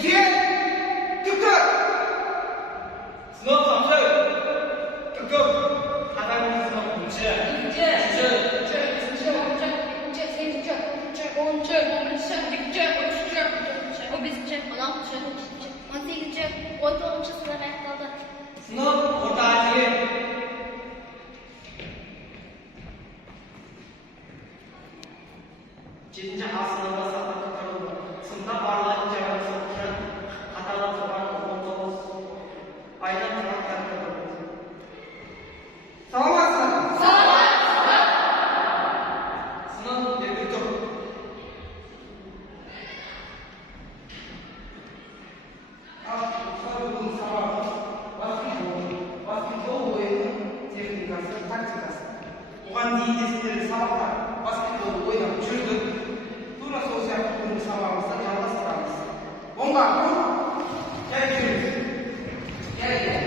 지혜, 특급! 스노우 삼성 특급 하단 스노우 공채 스노우 오다지 진짜 아스나가 사다카로 승나 발라 제가 석현 하다가 저랑 오토 아이는 들어갔다 상황 스노우 내비쪽 Bukan di istilah sawah, basketball gue yang jurut, tu lah sosial pun sawah masa jalan sekarang. Bomba, jadi jurut, jadi.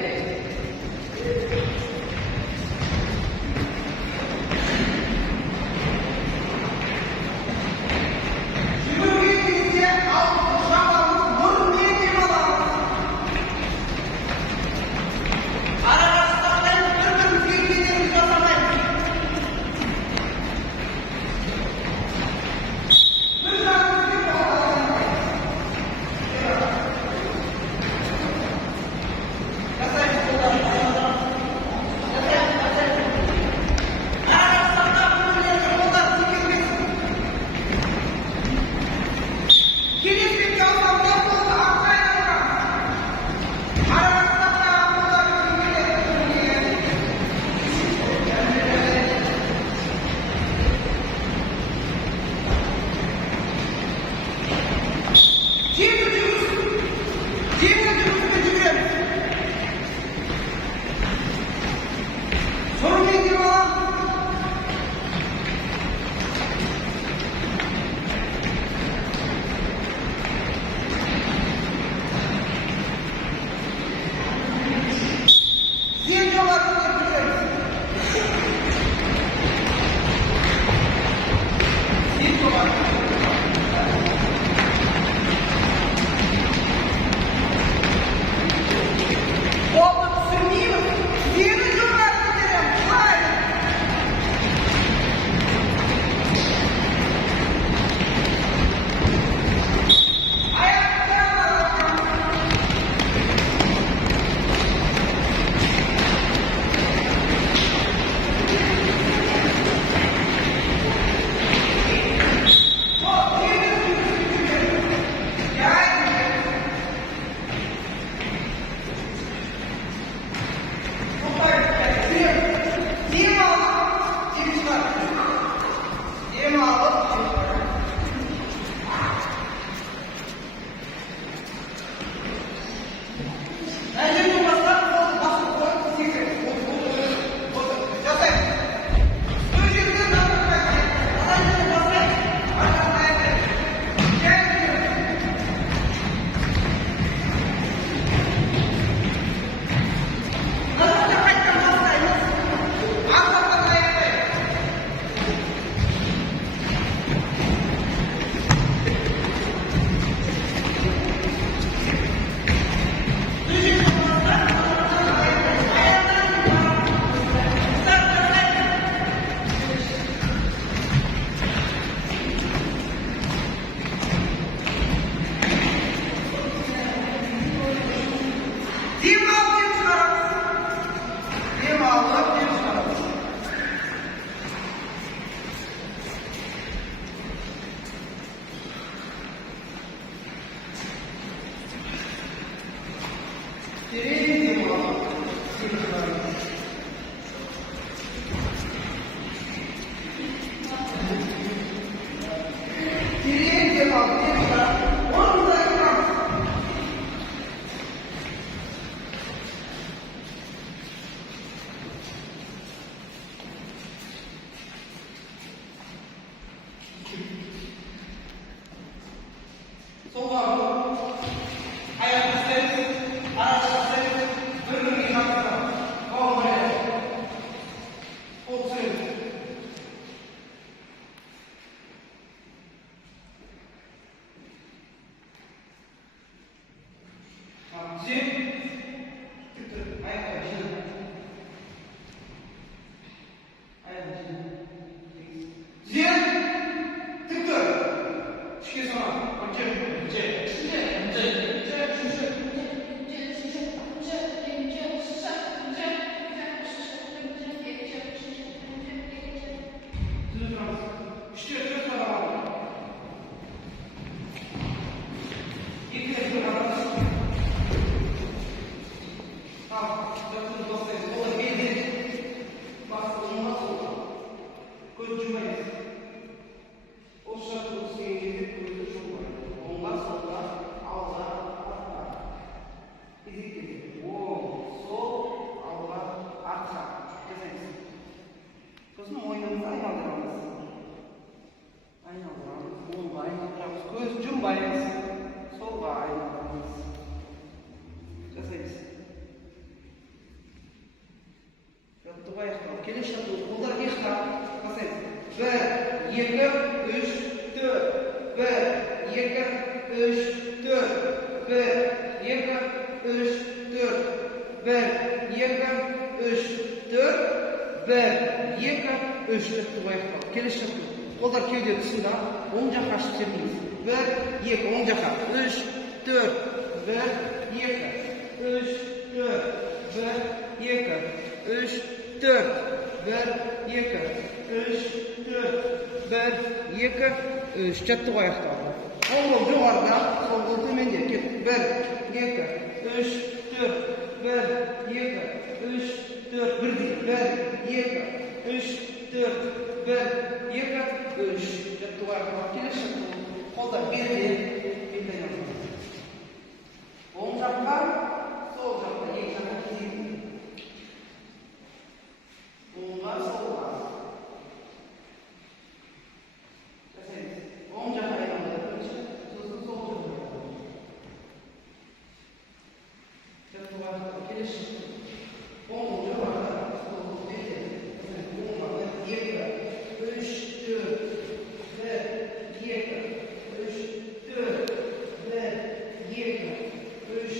Ayat 1, ayat 1, Düzeyim. Tık tık. Ayaklar şimdi. Ayaklar şimdi. Düzeyim. Tık tık. Şükür sana. Bakayım. Göz cumbayız. Solga aylanırız. Жасайбыз. Жаттығу аяқталып. Келесі жаттығу. Қолдар ешқа жасайбыз. 1, 2, 3, 4. 1, 2, 3, 4. 1, 2, 3, 4. 1, 2, 3, 4. 1, 2, 3. Жаттығу аяқталып. Келесі жаттығу. Қолдар кеуде тұсында оң жаққа ашып сермейміз. 1, 2, оң жаққа. 3, 4. 1, 2, 3, 4. 1, 2, 3, 4. 1, 2, 3, 4. 1, 2, 3. Жаттығу аяқталды. Оң қол жоғарыда, сол қол төменде. Кет. 1, 2, 3, 4. 1, 2, 3, 4. Бірдей. 1, 2, 3, 4. 1, 2, 3. Жаттығу аяқталды. Келесі жаттығу. Қолдар берде. Оң жаққа, сол жаққа, екі жаққа кезейді. Оңға, солға. Жасаймыз. Оң жаққа айналды. Сосын сол жаққа. Жаттығу аяқталды. Келесі жаттығу. Оң қол жоғарыда, сол қол берде. Оңға, 1, 2, 3, 4. 1, 2, 3, 4. 1, 2, 3,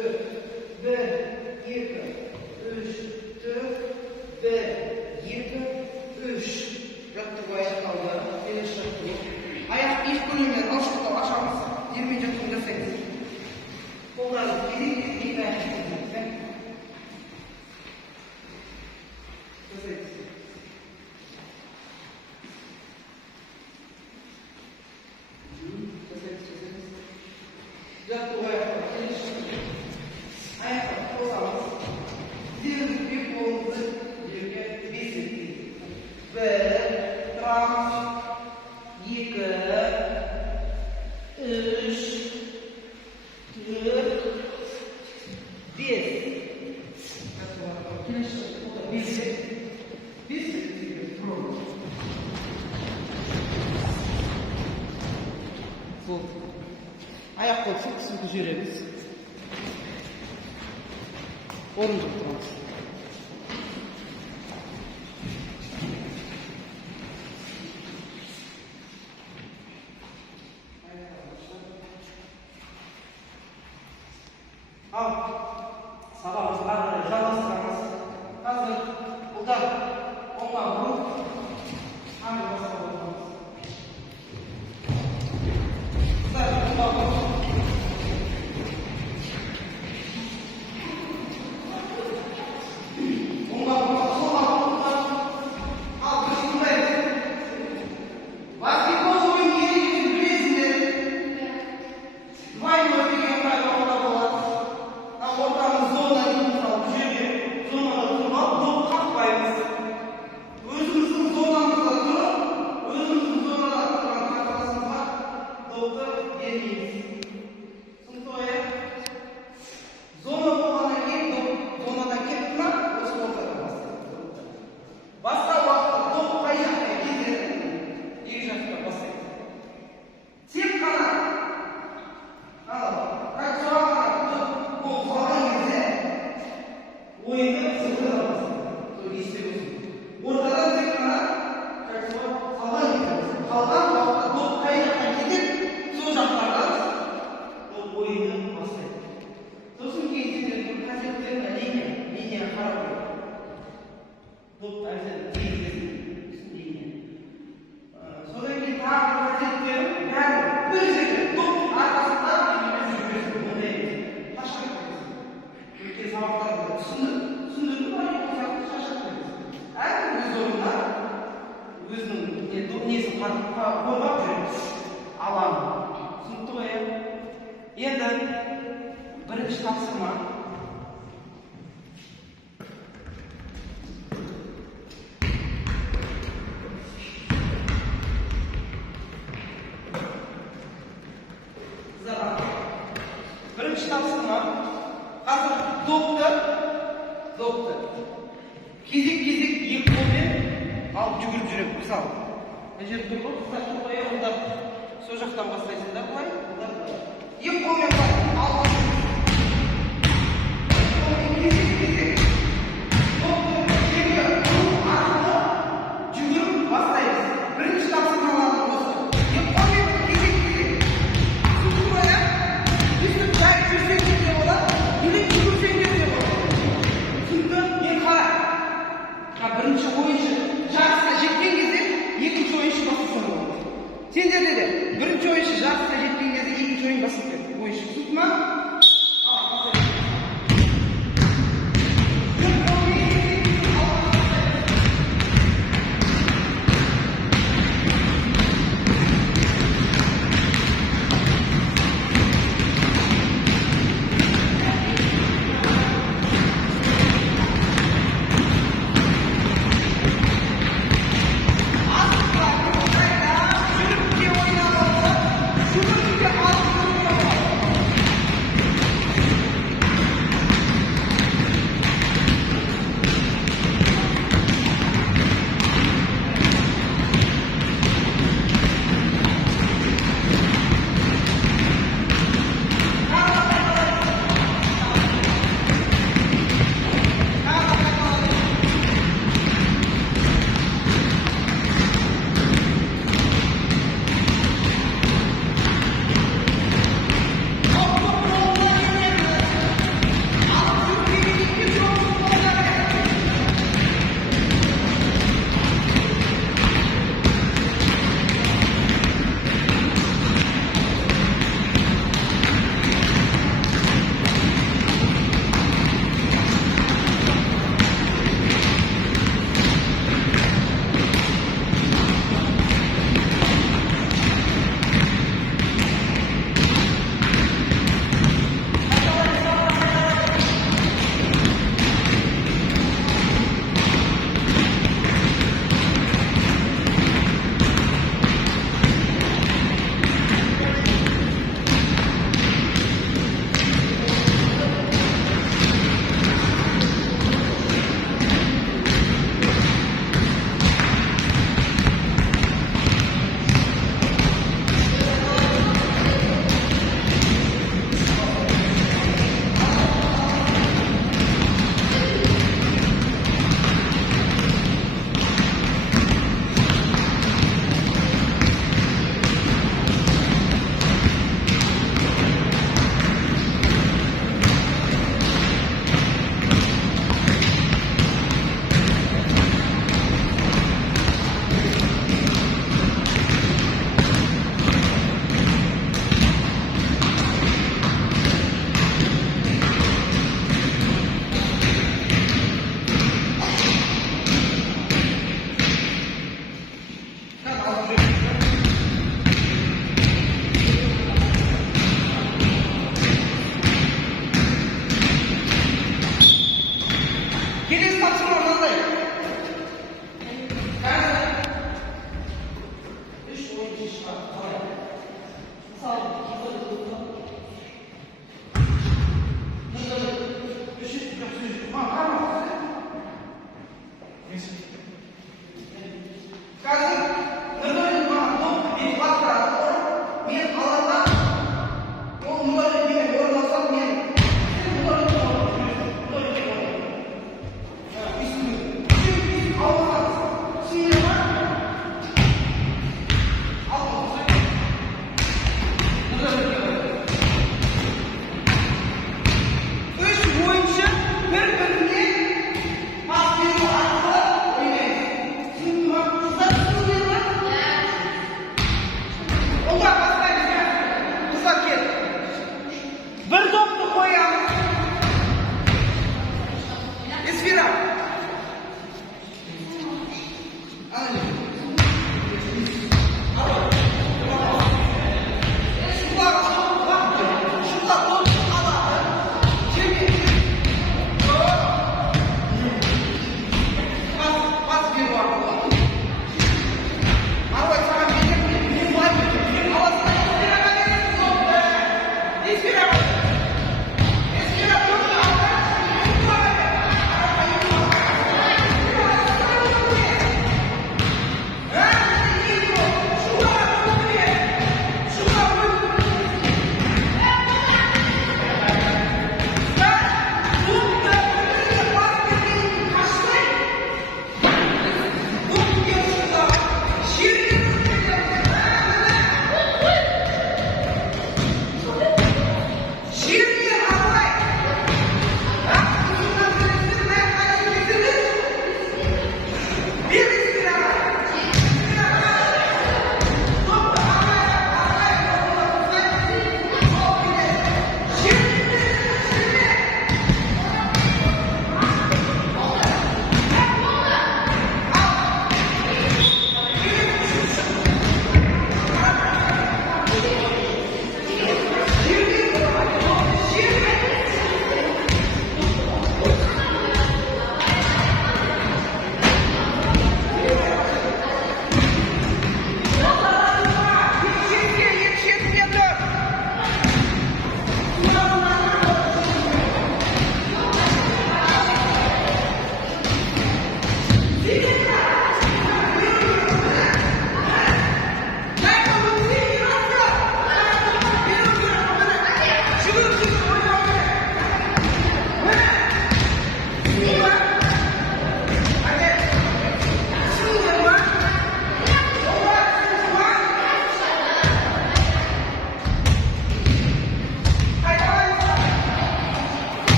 4. 1, 2, 3, 4. 1, 2, 3. Жаттығу аяқталды. Келесі жаттығу. Аяқ екі көлеммен алшақтау ашамыз. Жермен жаттығу жасаймыз. Қолдарды керек аяқ жасаймыз. Жаттығу аяқталды. Келесі жаттығу. Аяққа қосамыз. Жерді бек қолымызды жерге бесіктейміз. 1, тұрамыз. 2, 3, 4, 5. Жаттығу аяқталды. Келесі жаттығу. Бесік. Бесік тұрмыз. Сол. Аяқ қол сылқысымды жібереміз. Орынжып тұрамыз. Ал, сабағымызды ары қарай жалғастырамыз. Қазір ұлдар оңға бұрып, ары бастап отырамыз. Ұлдар оңға бұрып. Liniye harap yok. Top tersi liniye. Sonra bir tane hareketlerim yani bir şekilde top arkasında bilmesi yürüyorsun. Bu değil. Taşak yapıyorsun. Ülke sabahlarda sundurdu var ya taşak yapıyorsun. Her bir zorunda өзінің несін қорғап жүрміз алаңы түсінікті ғой иә енді бірінші тапсырма бірінші тапсырма қазір допты кезек екі қолмен алып жүгіріп жүреді мысалы мына жерде тұр ғой қыздар тұр ғой онда сол жақтан бастайсыңдар былай екі қолмен алып жүгіріп бастаймыз бірінші тапсырмаларымыз осы екі қолмен кезек түсіндің ғой иә өйстіп жайып жүрсеңдер де болады или жүгірсеңдер де болады түсінді енді қара бірінші ойыншы жарысқа жеткен кезде екінші ойыншы басып болады. Сендерде де бірінші ойыншы жарысқа жеткен кезде екінші ойын басып кетті. Ойыншы түсінді ма?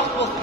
бақыт болсын.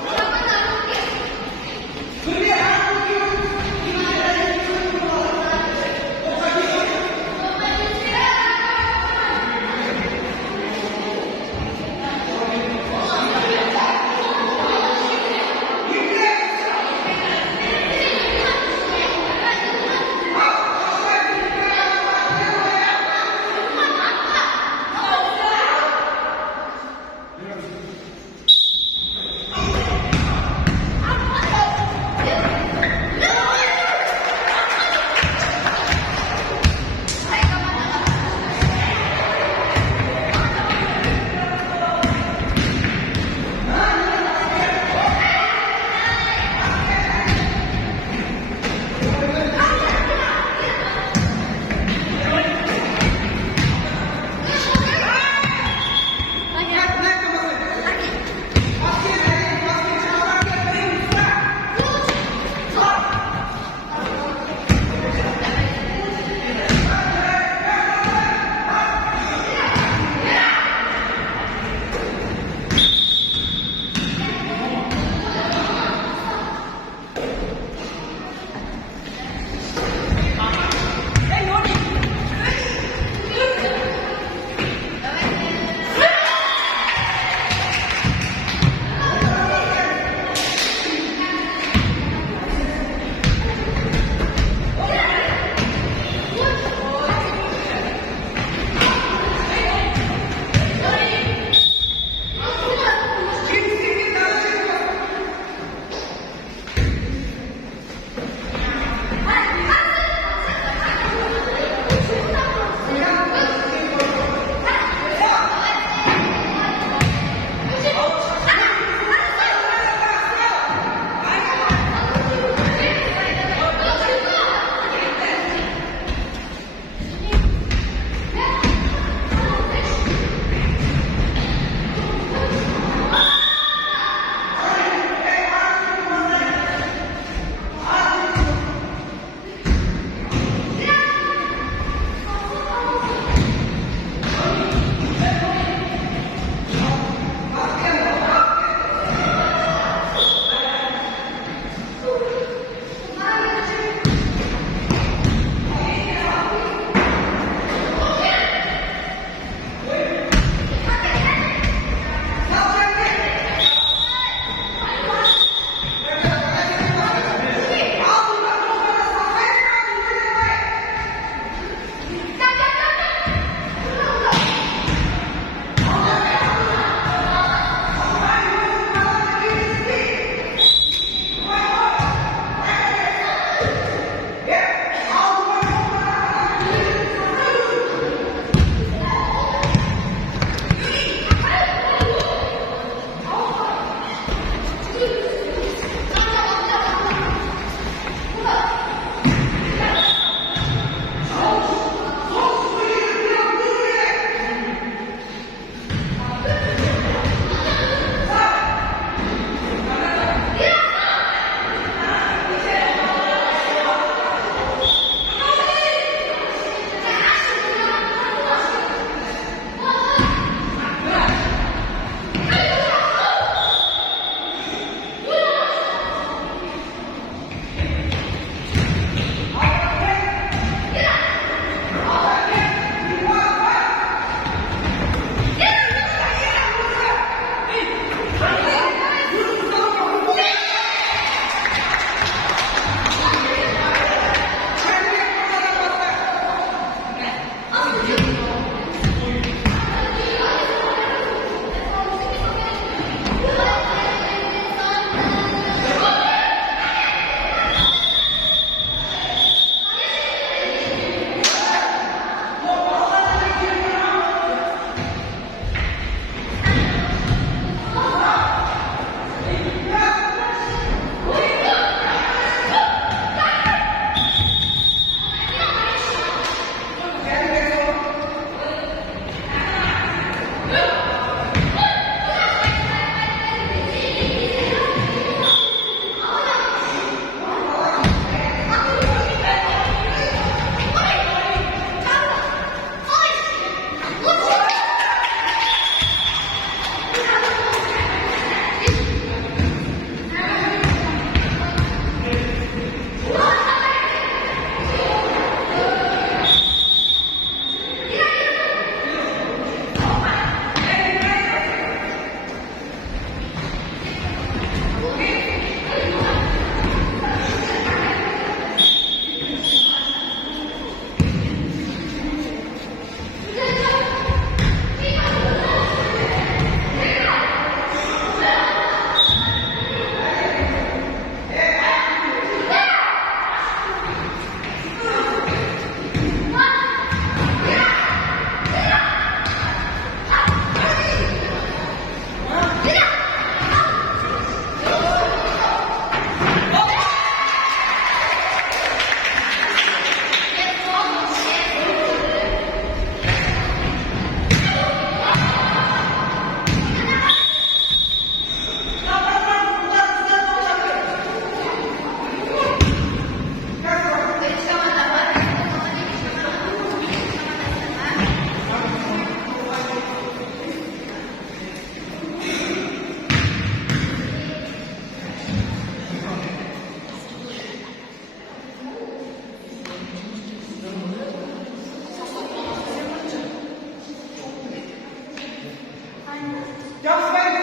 Жабыспайды.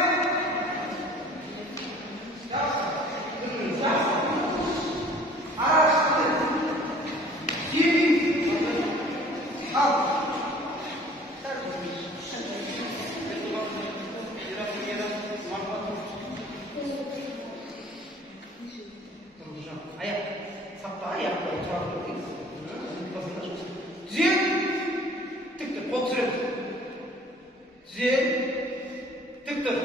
Аяқ, сапта аяқ тұрады. Тізе, тік тұр, қол түсіреді. Тізе, тік тұр.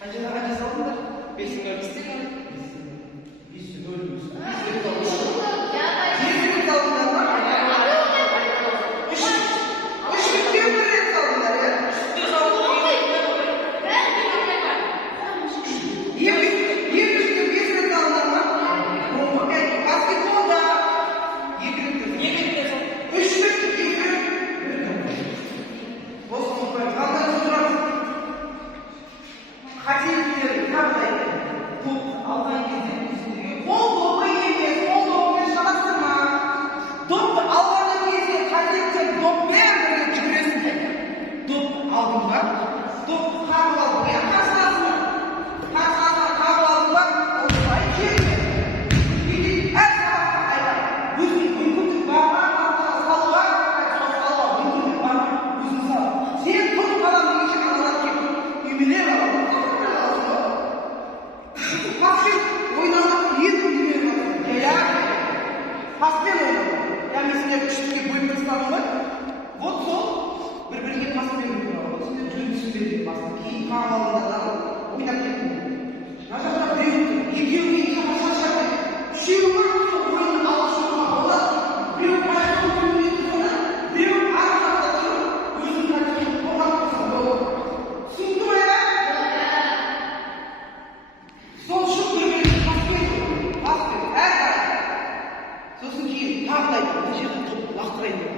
Қанша салдыңдар? Бесіңе Бестен салдыңдар ма? Үш бүттен бір рет салдыңдар, е? Екі бүттен бес рет салдыңдар ма? Баскетболда екі рет. Үш рет, екі рет. Осы ұмытпайды. Қалдарыңыз тұрады. Қателіктер қандай? Топ алған кезде өзіңдегі қол допы емес, қол допымен шатастырма. Допты алғаннан кезде қателіктер доппен бірге жүгіресіңдер. Допты алдың ба? Допты қағып алдың, иә? Қарсыласыңа қағып алдың ба? Осылай келді. Әр сабақта айтады. Өзің мүмкіндік бар ма? Салуға, мүмкіндік бар ма? Өзің сал. Сен тұрып қалам дегенше аналар келіп үймене қалам. Паспен ойнауға енді үймене қалам. Я паспен ойнауға. Я мен сендер үштікке бөліп тастадым ғой. Вот сол бір-бірге паспен ойнауға. Сендер жүріп түсіндерден паспен. Кейін қағып алдыңдар ойнап кеттіңдер. Мына жақта біреу екеуі екі жаққа шашады. Үшеуі ойынның алғашқыға болады. Біреу қайырып күніне тұрғанда, біреу ар жақта тұрып, өзінің қайтып қорғап тұрса болады. Түсінді ме? Сол үшін бір-біріне паспен, әрдайым. Сосын кейін тағы да айтады, бұл жерде топты лақтырайын деп.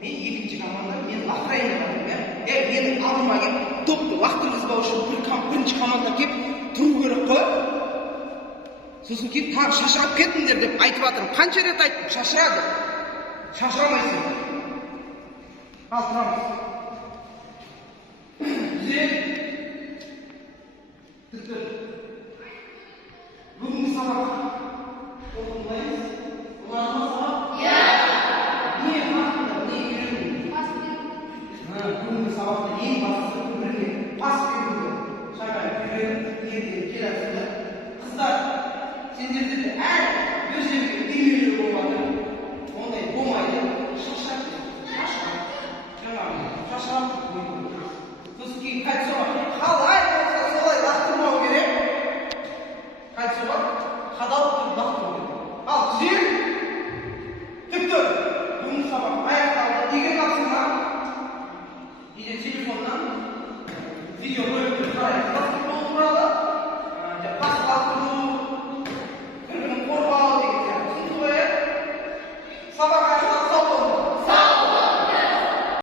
Мен екінші команда, мен лақтырайын деп жатырмын, иә? Менің алдыма келіп, топты лақтырғызбау үшін бірінші команда келіп тұру керек қой. Сосын кейін тағы шашырап кетіңдер деп айтып жатырмын. Қанша рет айттым, шашырады. Шашырамайсың. Ал тұрамыз. Тізе. Тік тұр. Бүгінгі сабақ оқылмаймыз. Оларма сабақ? Иә. Не мақтында, не үйрендің? Бүгінгі сабақта ең бастысы бірге пас беруді. Шағай үйреніп, ертең келесіңдер. Қыздар, сендерде де әр бір жерге үймелер болмады. Ондай болмайды. Шашырап. Жаңағы шашырап. Сосын кейін қайтсуға қалай болса солай лақтырмау керек. Қайтсуға қадалып тұрып лақтырмау керек. Ал тізе, тік тұр. Бүгінгі сабақ аяқталды. Неге қалсыңдар? Үйде телефоннан видео роликтер қарайды.